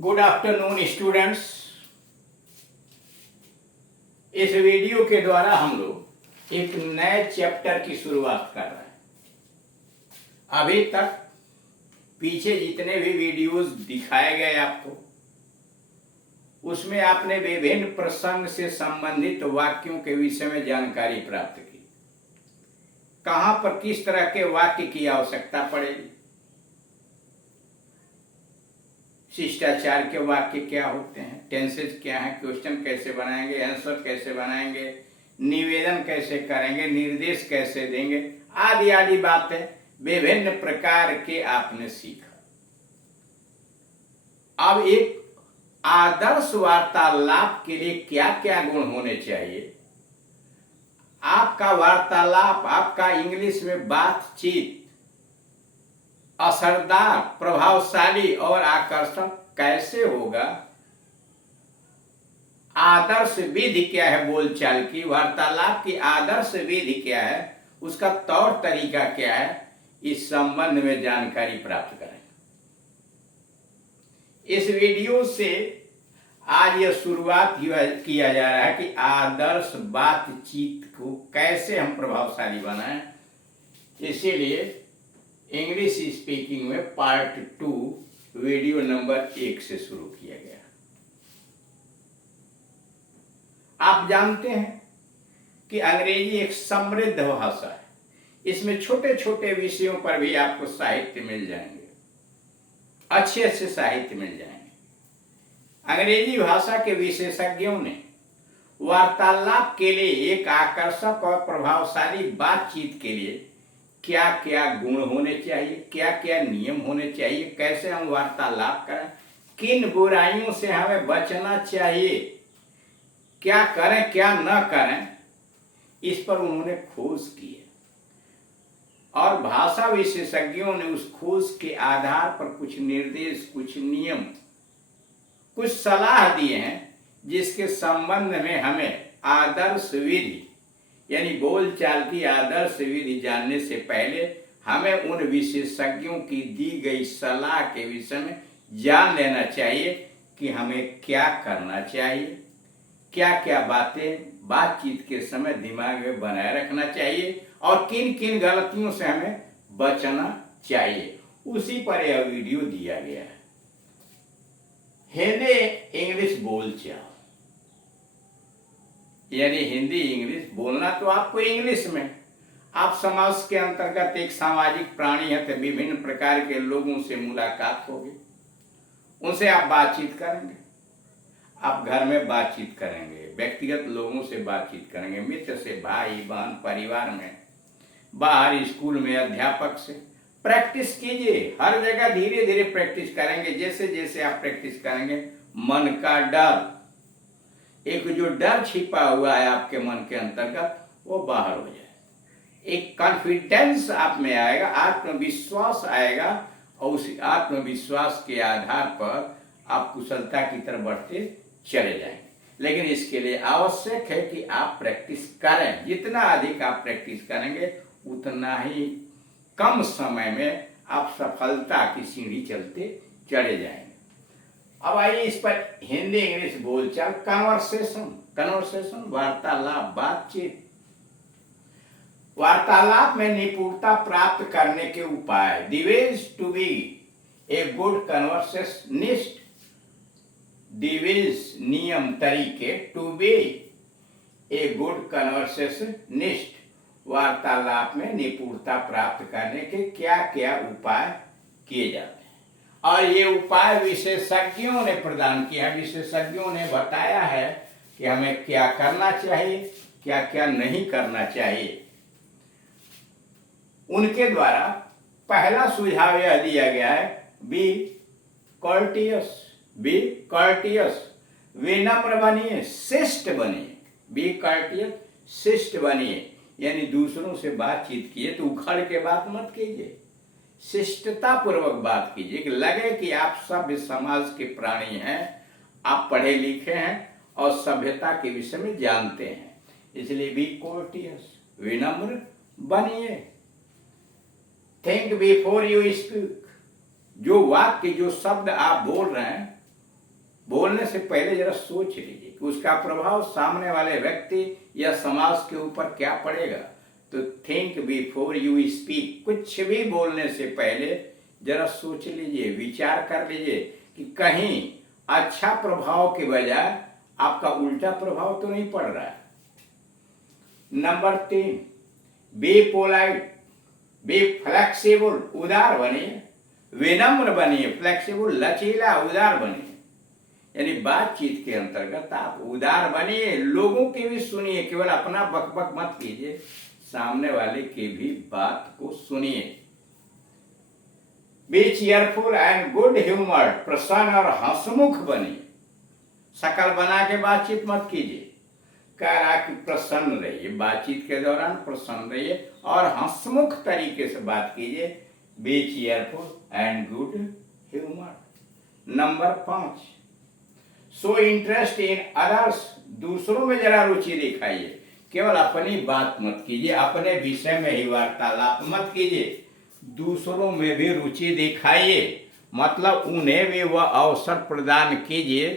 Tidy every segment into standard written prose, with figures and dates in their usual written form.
Good afternoon students. इस video के द्वारा हम लोग एक नए चैप्टर की शुरुआत कर रहे हैं। अभी तक पीछे जितने भी वीडियोस दिखाए गए आपको, उसमें आपने विभिन्न प्रसंग से संबंधित वाक्यों के विषय में जानकारी प्राप्त की। कहां पर किस तरह के वाक्य की आवश्यकता पड़ेगी, शिष्टाचार के वाक्य क्या होते हैं, टेंसेज क्या है, क्वेश्चन कैसे बनाएंगे, आंसर कैसे बनाएंगे, निवेदन कैसे करेंगे, निर्देश कैसे देंगे, आदि आदि बातें विभिन्न प्रकार के आपने सीखा। अब एक आदर्श वार्तालाप के लिए क्या क्या गुण होने चाहिए, आपका वार्तालाप, आपका इंग्लिश में बातचीत असरदार, प्रभावशाली और आकर्षक कैसे होगा, आदर्श विधि क्या है, बोलचाल की, वार्तालाप की आदर्श विधि क्या है, उसका तौर तरीका क्या है, इस संबंध में जानकारी प्राप्त करें। इस वीडियो से आज यह शुरुआत किया जा रहा है कि आदर्श बातचीत को कैसे हम प्रभावशाली बनाएं। इसीलिए इंग्लिश स्पीकिंग में पार्ट 2 वीडियो नंबर 1 से शुरू किया गया। आप जानते हैं कि अंग्रेजी एक समृद्ध भाषा है। इसमें छोटे छोटे विषयों पर भी आपको साहित्य मिल जाएंगे, अच्छे अच्छे साहित्य मिल जाएंगे। अंग्रेजी भाषा के विशेषज्ञों ने वार्तालाप के लिए, एक आकर्षक और प्रभावशाली बातचीत के लिए क्या क्या गुण होने चाहिए, क्या क्या नियम होने चाहिए, कैसे हम वार्तालाप करें, किन बुराइयों से हमें बचना चाहिए, क्या करें क्या न करें, इस पर उन्होंने खोज की है। और भाषा विशेषज्ञों ने उस खोज के आधार पर कुछ निर्देश, कुछ नियम, कुछ सलाह दिए हैं, जिसके संबंध में हमें आदर्श विधि यानी बोलचाल की आदर्श विधि जानने से पहले हमें उन विशेषज्ञों की दी गई सलाह के विषय में जान लेना चाहिए कि हमें क्या करना चाहिए, क्या क्या बातें बातचीत के समय दिमाग में बनाए रखना चाहिए और किन किन गलतियों से हमें बचना चाहिए। उसी पर यह वीडियो दिया गया है। हिंदी इंग्लिश बोलचाल यानी हिंदी इंग्लिश बोलना तो आपको इंग्लिश में, आप समाज के अंतर्गत एक सामाजिक प्राणी है, तो विभिन्न प्रकार के लोगों से मुलाकात होगी, उनसे आप बातचीत करेंगे, आप घर में बातचीत करेंगे, व्यक्तिगत लोगों से बातचीत करेंगे, मित्र से, भाई बहन, परिवार में, बाहर स्कूल में, अध्यापक से। प्रैक्टिस कीजिए, हर जगह धीरे धीरे प्रैक्टिस करेंगे। जैसे जैसे आप प्रैक्टिस करेंगे, मन का डर, एक जो डर छिपा हुआ है आपके मन के अंतर्गत, वो बाहर हो जाए। एक कॉन्फिडेंस आप में आएगा, आत्मविश्वास आएगा, और उस आत्मविश्वास के आधार पर आप कुशलता की तरफ बढ़ते चले जाएंगे। लेकिन इसके लिए आवश्यक है कि आप प्रैक्टिस करें। जितना अधिक आप प्रैक्टिस करेंगे, उतना ही कम समय में आप सफलता की सीढ़ी चलते चले जाएंगे। अब आइए इस पर हिंदी इंग्लिश बोलचाल, कन्वर्सेशन वार्तालाप, बातचीत। वार्तालाप में निपुणता प्राप्त करने के उपाय। The ways to be a good conversationist, the ways नियम तरीके to be a good conversationist, वार्तालाप में निपुणता प्राप्त करने के क्या क्या उपाय किए जाते हैं। और ये उपाय विशेषज्ञों ने प्रदान किया है, विशेषज्ञों ने बताया है कि हमें क्या करना चाहिए, क्या क्या नहीं करना चाहिए। उनके द्वारा पहला सुझाव यह दिया गया है, बी कर्टियस, विनम्र बनिए, शिष्ट बनिए। बी कर्टियस, शिष्ट बनिए, यानी दूसरों से बातचीत किए तो उखड़ के बात मत कीजिए, शिष्टता पूर्वक बात कीजिए, कि लगे कि आप सभ्य समाज के प्राणी हैं, आप पढ़े लिखे हैं और सभ्यता के विषय में जानते हैं। इसलिए बी कोर्टियस, विनम्र बनिए। थिंक बिफोर यू स्पीक, जो वाक्य, जो शब्द आप बोल रहे हैं, बोलने से पहले जरा सोच लीजिए कि उसका प्रभाव सामने वाले व्यक्ति या समाज के ऊपर क्या पड़ेगा। तो थिंक बिफोर यू स्पीक, कुछ भी बोलने से पहले जरा सोच लीजिए, विचार कर लीजिए कि कहीं अच्छा प्रभाव के बजाय आपका उल्टा प्रभाव तो नहीं पड़ रहा है। Number 3, be polite, be flexible, उदार बनिए, विनम्र बनिए, फ्लेक्सिबल लचीला उदार बनिए। यानी बातचीत के अंतर्गत आप उदार बनिए, लोगों की भी सुनिए, केवल अपना बकबक मत कीजिए, सामने वाले की भी बात को सुनिए। Be cheerful and good humour, प्रसन्न और हंसमुख बनिए, शकल बना के बातचीत मत कीजिए। कह रहा कि प्रसन्न रहिए, बातचीत के दौरान प्रसन्न रहिए और हंसमुख तरीके से बात कीजिए। Be cheerful and good humour. Number 5, show interest in others, दूसरों में जरा रुचि दिखाइए, केवल अपनी बात मत कीजिए, अपने विषय में ही वार्तालाप मत कीजिए, दूसरों में भी रुचि दिखाइए, मतलब उन्हें भी वह अवसर प्रदान कीजिए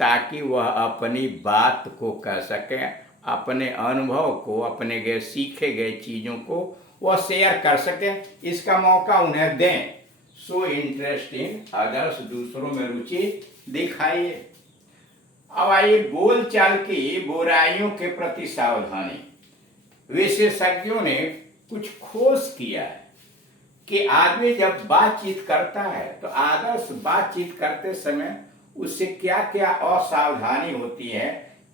ताकि वह अपनी बात को कह सके, अपने अनुभव को, अपने गए सीखे गए चीज़ों को वह शेयर कर सके, इसका मौका उन्हें दें। सो इंटरेस्ट इन अदर्स, दूसरों में रुचि दिखाइए। अब आइए बोलचाल की बुराइयों के प्रति सावधानी। विशेषज्ञों ने कुछ खोज किया है कि आदमी जब बातचीत करता है तो आदर्श बातचीत करते समय उससे क्या क्या असावधानी होती है,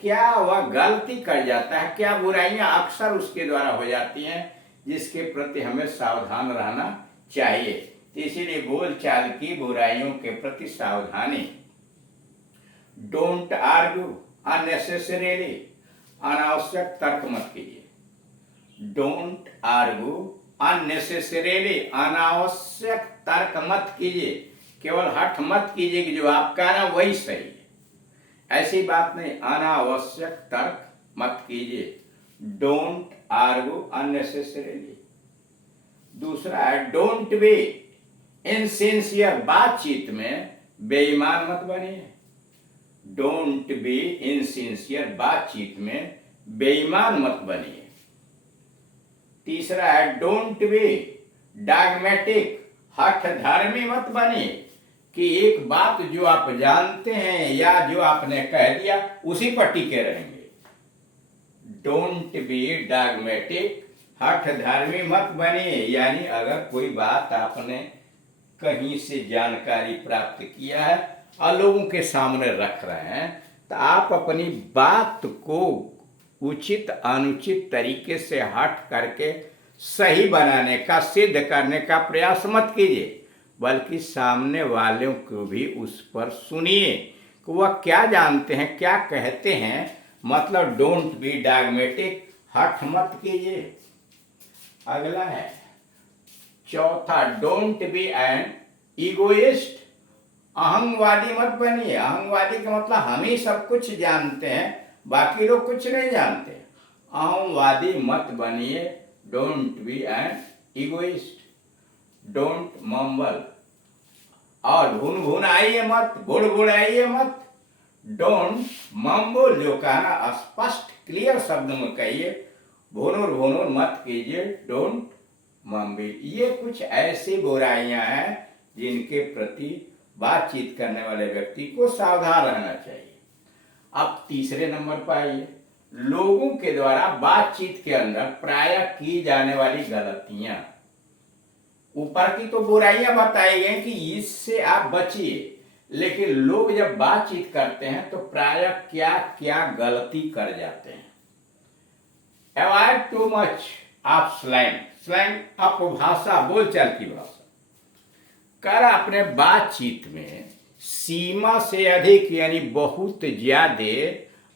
क्या वह गलती कर जाता है, क्या बुराइयां अक्सर उसके द्वारा हो जाती हैं, जिसके प्रति हमें सावधान रहना चाहिए। इसीलिए बोलचाल की बुराइयों के प्रति सावधानी। डोंट आर्ग्यू अननेसेसरीली, अनावश्यक तर्क मत कीजिए। डोंट आर्ग्यू अननेसेसरीली, अनावश्यक तर्क मत कीजिए, केवल हठ मत कीजिए कि जो आप कह रहे हैं वही सही है, ऐसी बात नहीं, अनावश्यक तर्क मत कीजिए। Don't argue unnecessarily. दूसरा है डोंट बी इनसिंसियर, बातचीत में बेईमान मत बनिए। डोंट बी इनसिंसियर, बातचीत में बेईमान मत बनिए। तीसरा है डोंट बी डॉगमेटिक, हठधर्मी मत बनिए कि एक बात जो आप जानते हैं या जो आपने कह दिया उसी पर टिके रहेंगे। डोंट बी डॉगमेटिक, हठधर्मी मत बनिए, यानी अगर कोई बात आपने कहीं से जानकारी प्राप्त किया है और लोगों के सामने रख रहे हैं तो आप अपनी बात को उचित अनुचित तरीके से हट करके सही बनाने का, सिद्ध करने का प्रयास मत कीजिए, बल्कि सामने वालों को भी उस पर सुनिए कि वह क्या जानते हैं, क्या कहते हैं। मतलब डोंट बी डॉगमेटिक, हठ मत कीजिए। अगला है चौथा, डोंट बी एन ईगोइस्ट, अहंगवादी मत बनिए। अहंगवादी का मतलब हम ही सब कुछ जानते हैं, बाकी लोग कुछ नहीं जानते। अहंगवादी मत बनिए। Don't be an egoist. Don't mumble, और भुन भुन आइए मत, गुड़ गुड़ आइए मत। डोंट मम्बल, जो कहना स्पष्ट क्लियर शब्द में कहिए, भुनुर मत कीजिए। Don't mumble. ये कुछ ऐसी बुराइयां हैं जिनके प्रति बातचीत करने वाले व्यक्ति को सावधान रहना चाहिए। अब तीसरे नंबर पर आइए, लोगों के द्वारा बातचीत के अंदर प्रायः की जाने वाली गलतियां। ऊपर की तो बुराइयां बताई गई कि इससे आप बचिए, लेकिन लोग जब बातचीत करते हैं तो प्रायः क्या क्या गलती कर जाते हैं। Avoid too much of slang, slang अपभाषा, बोलचाल की भाषा। कर अपने बातचीत में सीमा से अधिक यानी बहुत ज्यादा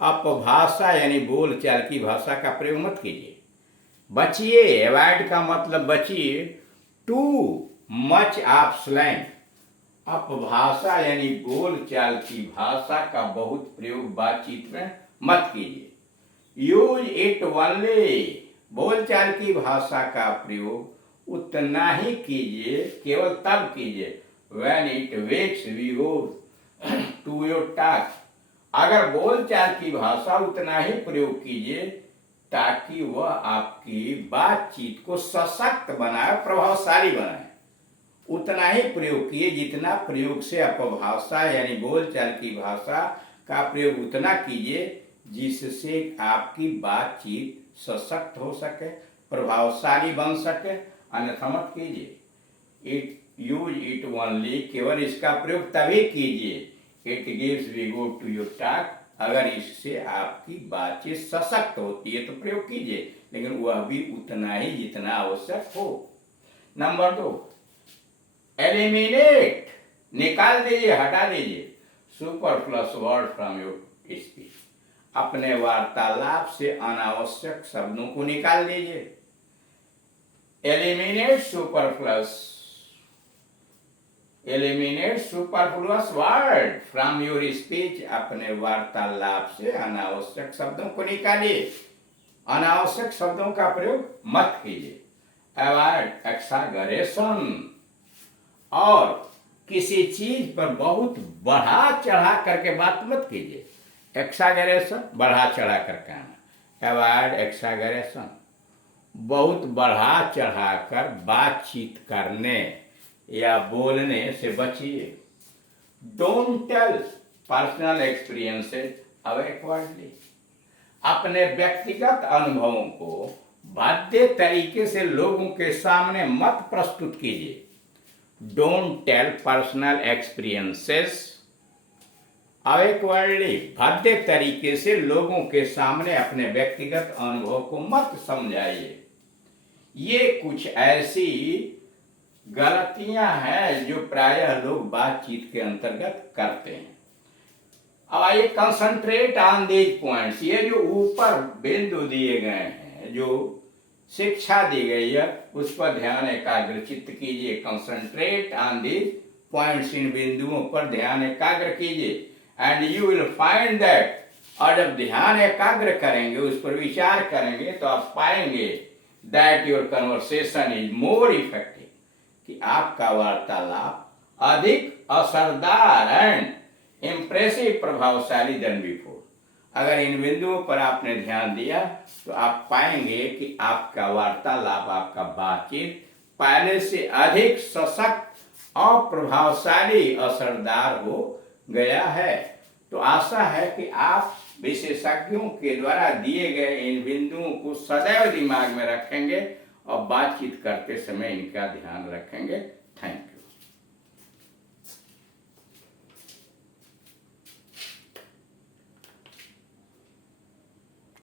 अपभाषा यानी बोलचाल की भाषा का प्रयोग मत कीजिए। बचिए, अवॉइड का मतलब बचिए। टू मच ऑफ स्लैंग, अपभाषा यानी बोलचाल की भाषा का बहुत प्रयोग बातचीत में मत कीजिए। यूज इट ओनली, बोलचाल की भाषा का प्रयोग उतना ही कीजिए, केवल तब कीजिए when it wakes to your talk. अगर बोलचाल की भाषा उतना ही प्रयोग कीजिए ताकि वह आपकी बातचीत को सशक्त बनाए, प्रभावशाली बनाए। उतना ही प्रयोग कीजिए जितना प्रयोग से आप भाषा यानी बोलचाल की भाषा का प्रयोग उतना कीजिए जिससे आपकी बातचीत सशक्त हो सके, प्रभावशाली बन सके। अन्यथा मत कीजिए। यूज इट ओनली, केवल इसका प्रयोग तभी कीजिए it gives vigour to your talk, अगर इससे आपकी बातचीत सशक्त होती है तो प्रयोग कीजिए, लेकिन वह भी उतना ही जितना आवश्यक हो। नंबर 2, एलिमिनेट, निकाल दीजिए, हटा दीजिए superfluous word from your speech. अपने वार्तालाप से अनावश्यक शब्दों को निकाल दीजिए। Eliminate superfluous word from your speech. अपने वार्तालाप से अनावश्यक शब्दों को निकालिए, अनावश्यक शब्दों का प्रयोग मत कीजिए। अवॉइड एक्सागरेशन, और किसी चीज पर बहुत बढ़ा चढ़ा करके बात मत कीजिए। एक्सागरेशन, बढ़ा चढ़ा कर कहना। अवॉइड एक्सागरेशन, बहुत बढ़ा चढ़ाकर बातचीत करने या बोलने से बचिए। डोंट टेल पर्सनल एक्सपीरियंसेस अवेकवर्डली, अपने व्यक्तिगत अनुभवों को भद्दे तरीके से लोगों के सामने मत प्रस्तुत कीजिए। डोंट टेल पर्सनल एक्सपीरियंसेस अवेकवर्डली, भद्दे तरीके से लोगों के सामने अपने व्यक्तिगत अनुभव को मत समझाइए। ये कुछ ऐसी गलतियां हैं जो प्रायः लोग बातचीत के अंतर्गत करते हैं। अब आइए, कंसंट्रेट ऑन दीज पॉइंट्स, ये जो ऊपर बिंदु दिए गए हैं, जो शिक्षा दी गई है, उस पर ध्यान एकाग्रचित्त कीजिए। कंसंट्रेट ऑन दीज पॉइंट्स, इन बिंदुओं पर ध्यान एकाग्र कीजिए। And you will find that, और जब ध्यान एकाग्र करेंगे, उस पर विचार करेंगे, तो आप पाएंगे that your conversation is more effective, कि आपका वार्तालाप अधिक असरदार एंड इम्प्रेसिव, प्रभावशाली देन बिफोर। अगर इन बिंदुओं पर आपने ध्यान दिया तो आप पाएंगे कि आपका वार्तालाप, आपका बातचीत पहले से अधिक सशक्त और प्रभावशाली, असरदार हो गया है। तो आशा है कि आप विशेषज्ञों के द्वारा दिए गए इन बिंदुओं को सदैव दिमाग में रखेंगे और बातचीत करते समय इनका ध्यान रखेंगे। Thank you.